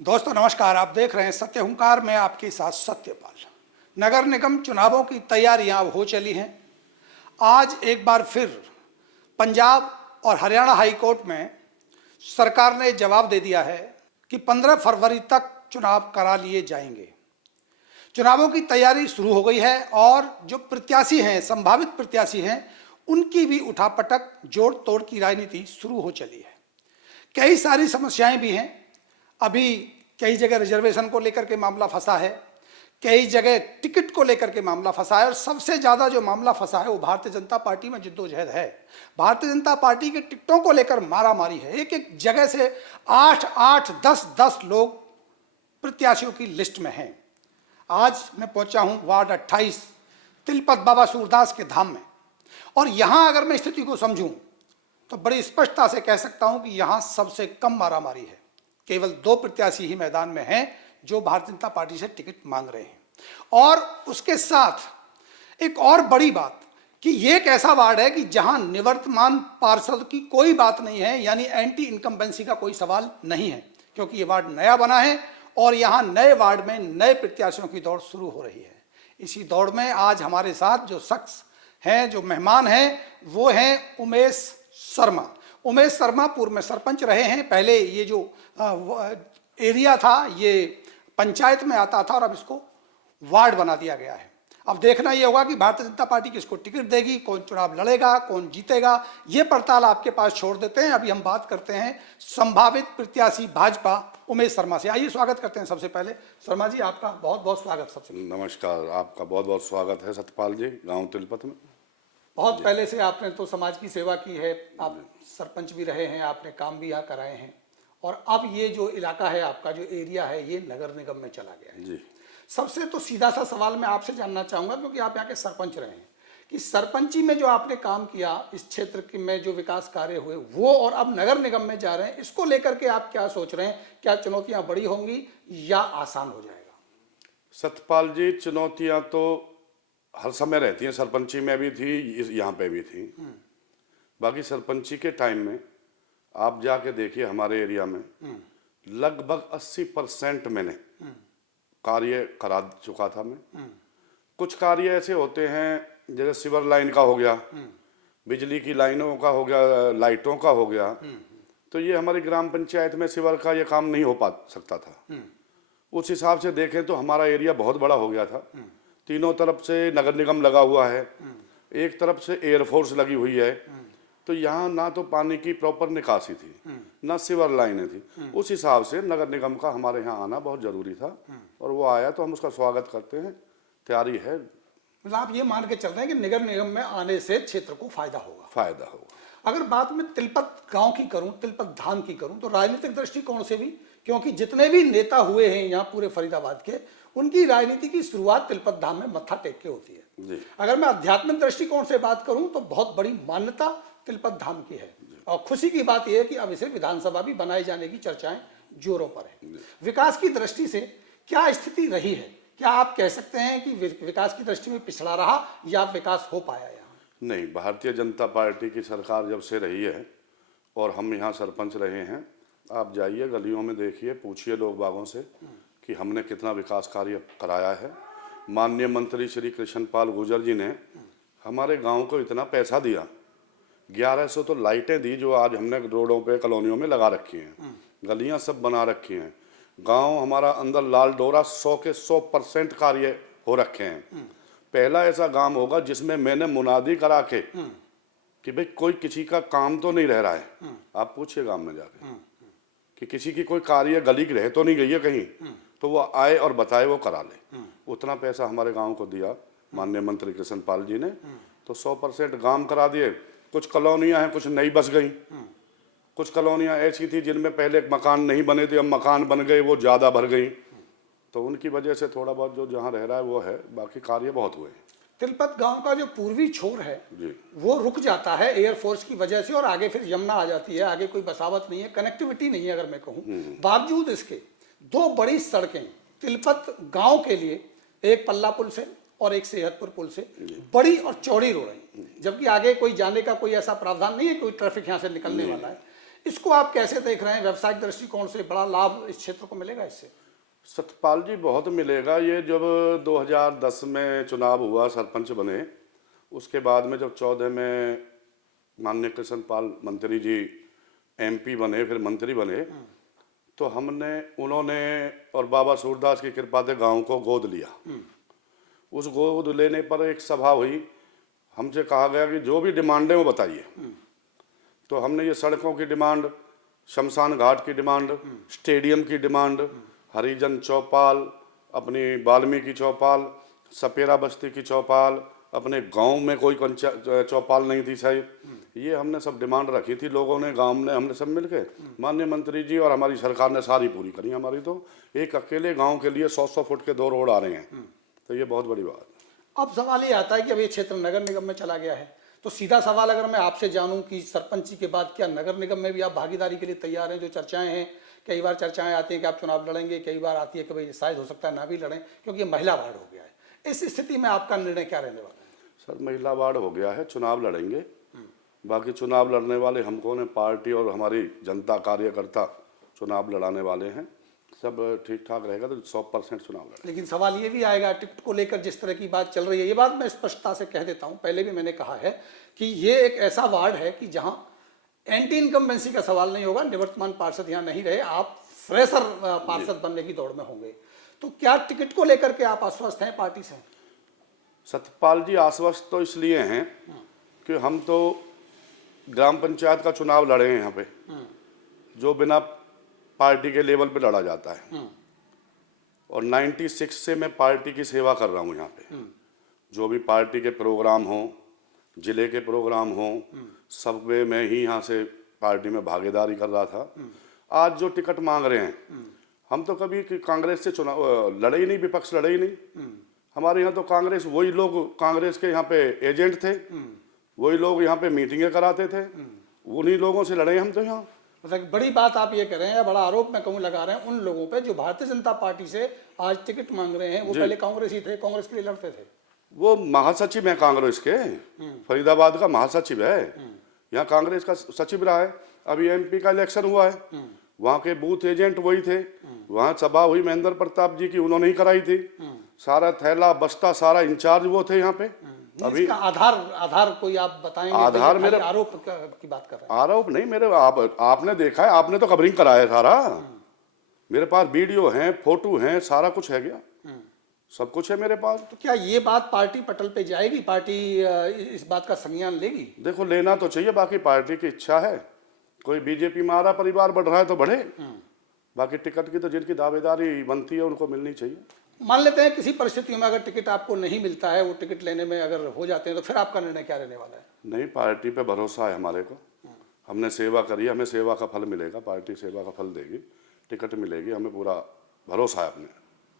दोस्तों नमस्कार। आप देख रहे हैं सत्य हुंकार में आपके साथ सत्यपाल। नगर निगम चुनावों की तैयारियां अब हो चली हैं। आज एक बार फिर पंजाब और हरियाणा हाई कोर्ट में सरकार ने जवाब दे दिया है कि 15 फरवरी तक चुनाव करा लिए जाएंगे। चुनावों की तैयारी शुरू हो गई है और जो प्रत्याशी हैं, संभावित प्रत्याशी हैं, उनकी भी उठापटक जोड़ तोड़ की राजनीति शुरू हो चली है। कई सारी समस्याएं भी हैं। अभी कई जगह रिजर्वेशन को लेकर के मामला फंसा है, कई जगह टिकट को लेकर के मामला फंसा है और सबसे ज़्यादा जो मामला फंसा है वो भारतीय जनता पार्टी में जिद्दोजहद है। भारतीय जनता पार्टी के टिकटों को लेकर मारामारी है। एक एक जगह से 8-8, 10-10 लोग प्रत्याशियों की लिस्ट में हैं। आज मैं पहुंचा हूं वार्ड 28 तिलपत बाबा सूरदास के धाम में, और यहां अगर मैं स्थिति को समझूं तो बड़ी स्पष्टता से कह सकता हूं कि यहां सबसे कम मारामारी है। केवल 2 प्रत्याशी ही मैदान में हैं जो भारतीय जनता पार्टी से टिकट मांग रहे हैं। और उसके साथ एक और बड़ी बात कि ये एक ऐसा वार्ड है कि जहां निवर्तमान पार्षद की कोई बात नहीं है, यानी एंटी इनकम्बेंसी का कोई सवाल नहीं है, क्योंकि ये वार्ड नया बना है और यहाँ नए वार्ड में नए प्रत्याशियों की दौड़ शुरू हो रही है। इसी दौड़ में आज हमारे साथ जो शख्स हैं, जो मेहमान हैं, वो हैं उमेश शर्मा। उमेश शर्मा पूर्व में सरपंच रहे हैं। पहले ये जो एरिया था ये पंचायत में आता था और अब इसको वार्ड बना दिया गया है। अब देखना ये होगा कि भारतीय जनता पार्टी किसको टिकट देगी, कौन चुनाव लड़ेगा, कौन जीतेगा, ये पड़ताल आपके पास छोड़ देते हैं। अभी हम बात करते हैं संभावित प्रत्याशी भाजपा उमेश शर्मा से। आइए स्वागत करते हैं। सबसे पहले शर्मा जी, आपका बहुत बहुत स्वागत। सबसे नमस्कार, आपका बहुत बहुत स्वागत है सतपाल जी, गांव तिलपत में। बहुत पहले से आपने तो समाज की सेवा की है, आप सरपंच भी रहे हैं, आपने काम भी यहाँ कराए हैं, और अब ये जो इलाका है आपका, जो एरिया है, ये नगर निगम में चला गया है जी। सबसे तो सीधा सा सवाल मैं आपसे जानना चाहूँगा, क्योंकि आप यहाँ के सरपंच रहे हैं, कि सरपंची में जो आपने काम किया, इस क्षेत्र में जो विकास कार्य हुए वो, और अब नगर निगम में जा रहे हैं, इसको लेकर के आप क्या सोच रहे हैं? क्या चुनौतियाँ बड़ी होंगी या आसान हो जाएगा? सतपाल जी, चुनौतियाँ तो हर समय रहती हैं। सरपंची में भी थी, यहाँ पे भी थी। बाकी सरपंची के टाइम में आप जाके देखिए, हमारे एरिया में लगभग 80% मैंने कार्य करा चुका था मैं। कुछ कार्य ऐसे होते हैं जैसे सीवर लाइन का हो गया, बिजली की लाइनों का हो गया, लाइटों का हो गया, तो ये हमारी ग्राम पंचायत में सीवर का ये काम नहीं हो पा सकता था। उस हिसाब से देखें तो हमारा एरिया बहुत बड़ा हो गया था। तीनों तरफ से नगर निगम लगा हुआ है, एक तरफ से एयरफोर्स लगी हुई है, तो यहाँ ना तो पानी की प्रॉपर निकासी थी, ना सीवर लाइनें थी। उस हिसाब से नगर निगम का हमारे यहाँ आना बहुत जरूरी था, और वो आया तो हम उसका स्वागत करते हैं। तैयारी है। मतलब आप ये मान के चल रहे हैं कि नगर निगम में आने से क्षेत्र को फायदा होगा? फायदा होगा। अगर बात मैं तिलपत गांव की करूं, तिलपत धाम की करूं, तो राजनीतिक दृष्टिकोण से भी, क्योंकि जितने भी नेता हुए हैं यहाँ पूरे फरीदाबाद के, उनकी राजनीति की शुरुआत तिलपत धाम में मत्था टेक के होती है जी। अगर मैं आध्यात्मिक दृष्टिकोण से बात करूं तो बहुत बड़ी मान्यता तिलपत धाम की है, और खुशी की बात यह है कि अब इसे विधानसभा भी बनाए जाने की चर्चाएं जोरों पर है। विकास की दृष्टि से क्या स्थिति रही है? क्या आप कह सकते हैं कि विकास की दृष्टि में पिछड़ा रहा या विकास हो पाया यहाँ? नहीं, भारतीय जनता पार्टी की सरकार जब से रही है और हम यहाँ सरपंच रहे हैं, आप जाइए गलियों में देखिए, पूछिए लोग बागों से कि हमने कितना विकास कार्य कराया है। माननीय मंत्री श्री कृष्णपाल गुर्जर जी ने हमारे गांव को इतना पैसा दिया, 1100 तो लाइटें दी जो आज हमने रोडों पे, कॉलोनियों में लगा रखी हैं, गलियां सब बना रखी हैं। गांव हमारा अंदर लाल डोरा 100 के 100% कार्य हो रखे हैं। पहला ऐसा गांव होगा जिसमें मैंने मुनादी करा के कि भाई कोई किसी का काम तो नहीं रह रहा है। आप पूछिए गांव में जाके कि किसी की कोई कार्य गली रह तो नहीं गई है कहीं, तो वो आए और बताए, वो करा ले। उतना पैसा हमारे गांव को दिया माननीय मंत्री कृष्णपाल जी ने, तो 100% काम करा दिए। कुछ कॉलोनियां हैं, कुछ नई बस गई, कुछ कॉलोनियां ऐसी थी जिनमें पहले मकान नहीं बने थे, अब मकान बन गए, वो ज़्यादा भर गई, तो उनकी वजह से थोड़ा बहुत जो जहाँ रह रहा है वो है, बाकी कार्य बहुत हुए। तिलपत गांव का जो पूर्वी छोर है वो रुक जाता है एयरफोर्स की वजह से, और आगे फिर यमुना आ जाती है, आगे कोई बसावट नहीं है, कनेक्टिविटी नहीं है अगर मैं कहूँ। बावजूद इसके 2 बड़ी सड़कें तिलपत गांव के लिए, एक पल्ला पुल से और एक सेहतपुर पुल से, बड़ी और चौड़ी रोड है, जबकि आगे कोई जाने का कोई ऐसा प्रावधान नहीं है, कोई ट्रैफिक यहाँ से निकलने वाला है। इसको आप कैसे देख रहे हैं? व्यवसायिक दृष्टिकोण से बड़ा लाभ इस क्षेत्र को मिलेगा इससे? सतपाल जी, बहुत मिलेगा। ये जब 2010 में चुनाव हुआ, सरपंच बने, उसके बाद में जब 14 में माननीय कृष्ण पाल मंत्री जी MP बने, फिर मंत्री बने, तो उन्होंने और बाबा सूरदास की कृपा से गांव को गोद लिया। उस गोद लेने पर एक सभा हुई, हमसे कहा गया कि जो भी डिमांड है वो बताइए। तो हमने ये सड़कों की डिमांड, शमशान घाट की डिमांड, स्टेडियम की डिमांड, हरिजन चौपाल, अपनी वाल्मीकि चौपाल, सपेरा बस्ती की चौपाल, अपने गांव में कोई चौपाल नहीं थी साहब, ये हमने सब डिमांड रखी थी। लोगों ने, गांव ने, हमने सब मिलके, माननीय मंत्री जी और हमारी सरकार ने सारी पूरी करी हमारी। तो एक अकेले गांव के लिए 100-100 फुट के 2 रोड आ रहे हैं, तो ये बहुत बड़ी बात है। अब सवाल ये आता है कि अब ये क्षेत्र नगर निगम में चला गया है, तो सीधा सवाल अगर मैं आपसे जानूं कि सरपंची के बाद क्या नगर निगम में भी आप भागीदारी के लिए तैयार हैं? जो चर्चाएं हैं, कई बार चर्चाएं आती हैं कि आप चुनाव लड़ेंगे, कई बार आती है कि भाई शायद हो सकता है ना भी लड़ें क्योंकि ये महिला वार्ड हो गया है। इस स्थिति में आपका निर्णय क्या रहने वाला है? सर, महिला वार्ड हो गया है, चुनाव लड़ेंगे। बाकी चुनाव लड़ने वाले हम कौन है? पार्टी और हमारी जनता कार्यकर्ता चुनाव लड़ाने वाले हैं। सब ठीक ठाक रहेगा तो 100% चुनाव लड़ेंगे। लेकिन सवाल ये भी आएगा टिकट को लेकर, जिस तरह की बात चल रही है, ये बात मैं स्पष्टता से कह देता हूँ, पहले भी मैंने कहा है कि ये एक ऐसा वार्ड है कि जहाँ एंटी इनकम्बेंसी का सवाल नहीं होगा। निवर्तमान पार्षद यहाँ नहीं रहे, आप फ्रेशर पार्षद बनने की दौड़ में होंगे, तो क्या टिकट को लेकर के आप आश्वस्त हैं पार्टी से? सतपाल जी, आश्वस्त तो इसलिए हैं कि हम तो ग्राम पंचायत का चुनाव लड़े हैं यहाँ पे, जो बिना पार्टी के लेवल पे लड़ा जाता है, और 96 से मैं पार्टी की सेवा कर रहा हूँ यहाँ पे। जो भी पार्टी के प्रोग्राम हो, जिले के प्रोग्राम हो, सब में मैं ही यहाँ से पार्टी में भागीदारी कर रहा था। आज जो टिकट मांग रहे हैं, हम तो कभी कांग्रेस से चुनाव लड़े ही नहीं, विपक्ष लड़े ही नहीं। हमारे यहाँ तो कांग्रेस, वही लोग कांग्रेस के यहाँ पे एजेंट थे, वही लोग यहाँ पे मीटिंगें कराते थे, उन्हीं लोगों से लड़े हम तो यहाँ। मतलब बड़ी बात आप ये कह रहे हैं, या बड़ा आरोप मैं कहूँ लगा रहे हैं उन लोगों पे जो भारतीय जनता पार्टी से आज टिकट मांग रहे हैं, वो पहले कांग्रेस ही थे, कांग्रेस के लिए लड़ते थे। वो महासचिव है कांग्रेस के, फरीदाबाद का महासचिव है, यहाँ कांग्रेस का सचिव रहा है। अभी MP का इलेक्शन हुआ है, वहाँ के बूथ एजेंट वही थे। वहाँ सभा हुई महेंद्र प्रताप जी की, उन्होंने ही कराई थी। सारा थैला बस्ता सारा इंचार्ज वो थे यहाँ पे। अभी आधार कोई आप बताएंगे? आधार मेरे आरोप की बात कर रहे हैं। आरोप नहीं, मेरे आपने देखा है, आपने तो कवरिंग कराया है सारा। मेरे पास वीडियो हैं, फोटो हैं, सारा कुछ है गया, सब कुछ है मेरे पास। तो क्या ये बात पार्टी पटल पे जाएगी? पार्टी इस बात का संज्ञान लेगी? देखो, लेना तो चाहिए, बाकी पार्टी की इच्छा है। कोई BJP में आ रहा, परिवार बढ़ रहा है तो बढ़े, बाकी टिकट की तो जिनकी दावेदारी बनती है उनको मिलनी चाहिए। मान लेते हैं किसी परिस्थितियों में अगर टिकट आपको नहीं मिलता है, वो टिकट लेने में अगर हो जाते हैं, तो फिर आपका निर्णय क्या रहने वाला है? नहीं, पार्टी पे भरोसा है हमारे को, हमने सेवा करी, हमें सेवा का फल मिलेगा, पार्टी सेवा का फल देगी, टिकट मिलेगी, हमें पूरा भरोसा है अपने।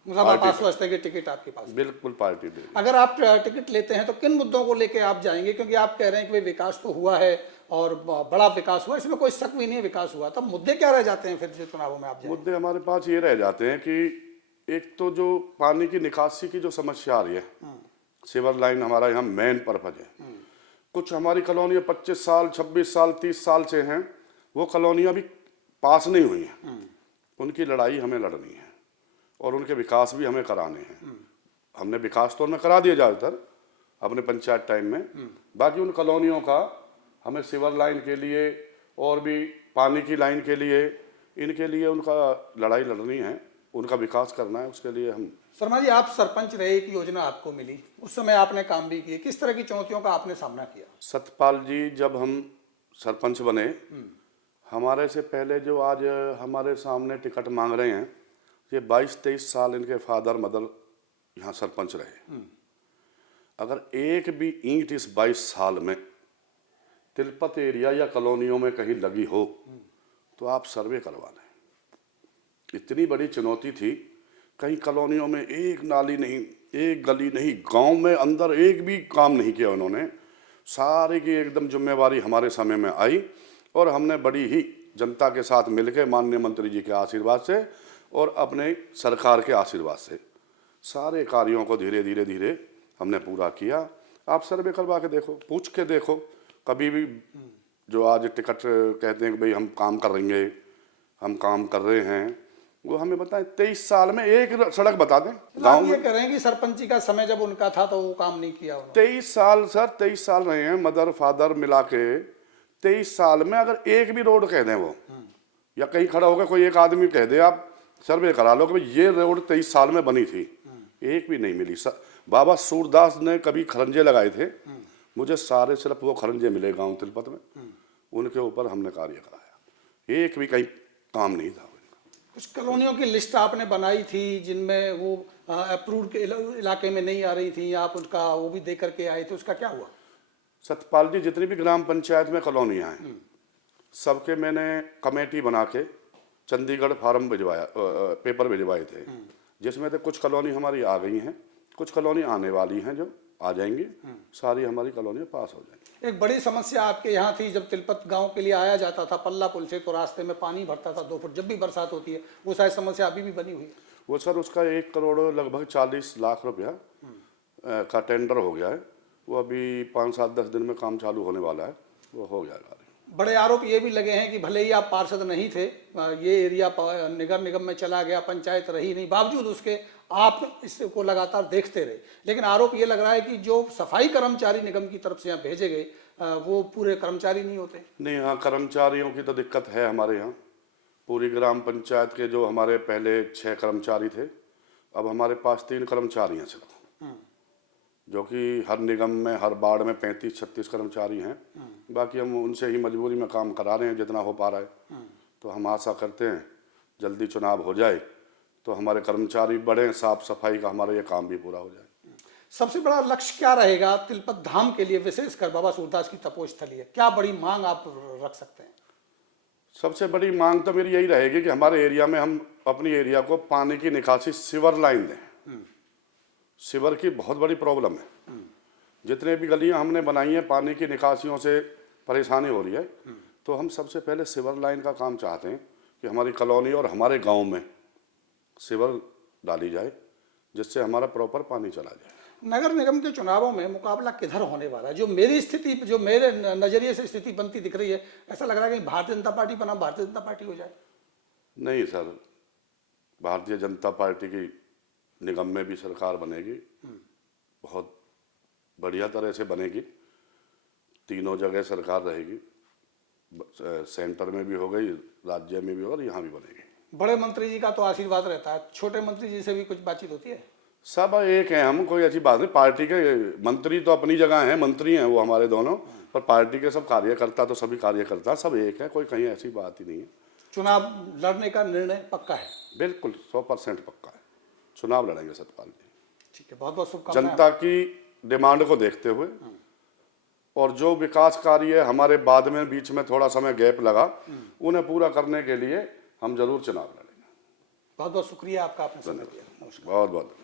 मतलब आप आश्वस्त है कि टिकट आपके पास? बिल्कुल पार्टी देगी। अगर आप टिकट लेते हैं तो किन मुद्दों को लेके आप जाएंगे? क्योंकि आप कह रहे हैं कि भाई विकास तो हुआ है और बड़ा विकास हुआ, इसमें कोई शक भी नहीं है विकास हुआ, तब मुद्दे क्या रह जाते हैं फिर जो चुनावों में आप जाएंगे? मुद्दे हमारे पास ये रह जाते हैं कि एक तो जो पानी की निकासी की जो समस्या आ रही है, सीवर लाइन हमारा यहाँ मेन पर्पज है। कुछ हमारी कॉलोनियाँ 25 साल 26 साल 30 साल से हैं, वो कॉलोनियाँ अभी पास नहीं हुई हैं, उनकी लड़ाई हमें लड़नी है और उनके विकास भी हमें कराने हैं। हमने विकास तो उनमें करा दिया ज़्यादातर अपने पंचायत टाइम में, बाकी उन कॉलोनियों का हमें सीवर लाइन के लिए और भी पानी की लाइन के लिए, इनके लिए उनका लड़ाई लड़नी है, उनका विकास करना है। उसके लिए हम शर्मा जी, आप सरपंच रहे, एक योजना आपको मिली, उस समय आपने काम भी किए, किस तरह की चुनौतियों का आपने सामना किया? सतपाल जी, जब हम सरपंच बने, हमारे से पहले जो आज हमारे सामने टिकट मांग रहे हैं, ये 22-23 साल इनके फादर मदर यहाँ सरपंच रहे। अगर एक भी ईंट इस 22 साल में तिलपत एरिया या कॉलोनियों में कहीं लगी हो तो आप सर्वे करवा लें। इतनी बड़ी चुनौती थी, कहीं कॉलोनियों में एक नाली नहीं, एक गली नहीं, गांव में अंदर एक भी काम नहीं किया उन्होंने। सारी की एकदम जिम्मेवारी हमारे समय में आई और हमने बड़ी ही जनता के साथ मिलकर माननीय मंत्री जी के आशीर्वाद से और अपने सरकार के आशीर्वाद से सारे कार्यों को धीरे धीरे हमने पूरा किया। आप सर्वे करवा के देखो, पूछ के देखो, कभी भी जो आज टिकट कहते हैं कि भाई हम काम करेंगे, हम काम कर रहे हैं, वो हमें बताएं 23 साल में एक सड़क बता दें गांव आप ये में। कह रहे हैं कि सरपंची का समय जब उनका था तो वो काम नहीं किया उन्होंने। 23 साल सर, 23 साल रहे हैं, मदर फादर मिला के 23 साल में अगर एक भी रोड कह दें वो, या कहीं खड़ा होकर कोई एक आदमी कह दे आप सर्वे करा लो कि भाई ये रोड 23 साल में बनी थी, एक भी नहीं मिली सर। बाबा सूरदास ने कभी खरंजे लगाए थे, मुझे सारे सिर्फ वो खरंजे मिले गांव तिलपत में, उनके ऊपर हमने कार्य कराया, एक भी कहीं काम नहीं था। कुछ कॉलोनियों की लिस्ट आपने बनाई थी जिनमें वो अप्रूव्ड के इलाके में नहीं आ रही थी, आप उनका वो भी दे करके आए थे, उसका क्या हुआ? सतपाल जी, जितनी भी ग्राम पंचायत में कॉलोनियाँ हैं सबके मैंने कमेटी बना के चंडीगढ़ फार्म भिजवाया, पेपर भिजवाए थे, जिसमें से कुछ कॉलोनी हमारी आ गई हैं, कुछ कॉलोनी आने वाली हैं, जो आ जाएंगी सारी हमारी कॉलोनियाँ पास हो जाएंगी। एक बड़ी समस्या आपके यहाँ थी, जब तिलपत गांव के लिए आया जाता था पल्ला पुल से तो रास्ते में पानी भरता था 2 फुट, जब भी बरसात होती है, वो शायद समस्या अभी भी बनी हुई है। वो सर उसका 1 करोड़ लगभग 40 लाख रुपया का टेंडर हो गया है, वो अभी 5-7-10 दिन में काम चालू होने वाला है, वो हो जाएगा। बड़े आरोप ये भी लगे हैं कि भले ही आप पार्षद नहीं थे, ये एरिया नगर निगम में चला गया, पंचायत रही नहीं, बावजूद उसके आप इसको लगातार देखते रहे, लेकिन आरोप ये लग रहा है कि जो सफाई कर्मचारी निगम की तरफ से यहाँ भेजे गए वो पूरे कर्मचारी नहीं होते। नहीं, हाँ कर्मचारियों की तो दिक्कत है हमारे यहाँ। पूरी ग्राम पंचायत के जो हमारे पहले 6 कर्मचारी थे, अब हमारे पास 3 कर्मचारी हैं सिर्फ, जो कि हर निगम में हर वार्ड में 35-36 कर्मचारी हैं। बाकी हम उनसे ही मजबूरी में काम करा रहे हैं जितना हो पा रहा है। तो हम आशा करते हैं जल्दी चुनाव हो जाए तो हमारे कर्मचारी बढ़ें, साफ सफाई का हमारा ये काम भी पूरा हो जाए। सबसे बड़ा लक्ष्य क्या रहेगा तिलपत धाम के लिए, विशेषकर बाबा सूरदास की तपोस्थली है, क्या बड़ी मांग आप रख सकते हैं? सबसे बड़ी मांग तो मेरी यही रहेगी कि हमारे एरिया में हम अपनी एरिया को पानी की निकासी सीवर लाइन दें। सीवर की बहुत बड़ी प्रॉब्लम है, जितने भी गलियां हमने बनाई हैं पानी की निकासियों से परेशानी हो रही है, तो हम सबसे पहले सीवर लाइन का काम चाहते हैं कि हमारी कॉलोनी और हमारे गांव में सीवर डाली जाए, जिससे हमारा प्रॉपर पानी चला जाए। नगर निगम के चुनावों में मुकाबला किधर होने वाला है? जो मेरी स्थिति, जो मेरे नजरिए से स्थिति बनती दिख रही है, ऐसा लग रहा है कि भारतीय जनता पार्टी बनाम भारतीय जनता पार्टी हो जाए। नहीं सर, भारतीय जनता पार्टी की निगम में भी सरकार बनेगी, बहुत बढ़िया तरह से बनेगी, तीनों जगह सरकार रहेगी, सेंटर में भी हो गई, राज्य में भी होगा, यहाँ भी बनेगी। बड़े मंत्री जी का तो आशीर्वाद रहता है, छोटे मंत्री जी से भी कुछ बातचीत होती है? सब एक हैं हम, कोई ऐसी बात नहीं। पार्टी के मंत्री तो अपनी जगह हैं, मंत्री हैं वो हमारे दोनों, पर पार्टी के सब कार्यकर्ता तो सभी कार्यकर्ता सब एक है, कोई कहीं ऐसी बात ही नहीं है। चुनाव लड़ने का निर्णय पक्का है? बिल्कुल 100% पक्का है, चुनाव लड़ेंगे सतपाल जी। ठीक है, बहुत बहुत शुभकामनाएं। जनता की डिमांड को देखते हुए, और जो विकास कार्य हमारे बाद में बीच में थोड़ा समय गैप लगा, उन्हें पूरा करने के लिए हम जरूर चुनाव लड़ेंगे। बहुत बहुत शुक्रिया आपका, आपने समय दिया। नमस्कार। बहुत बहुत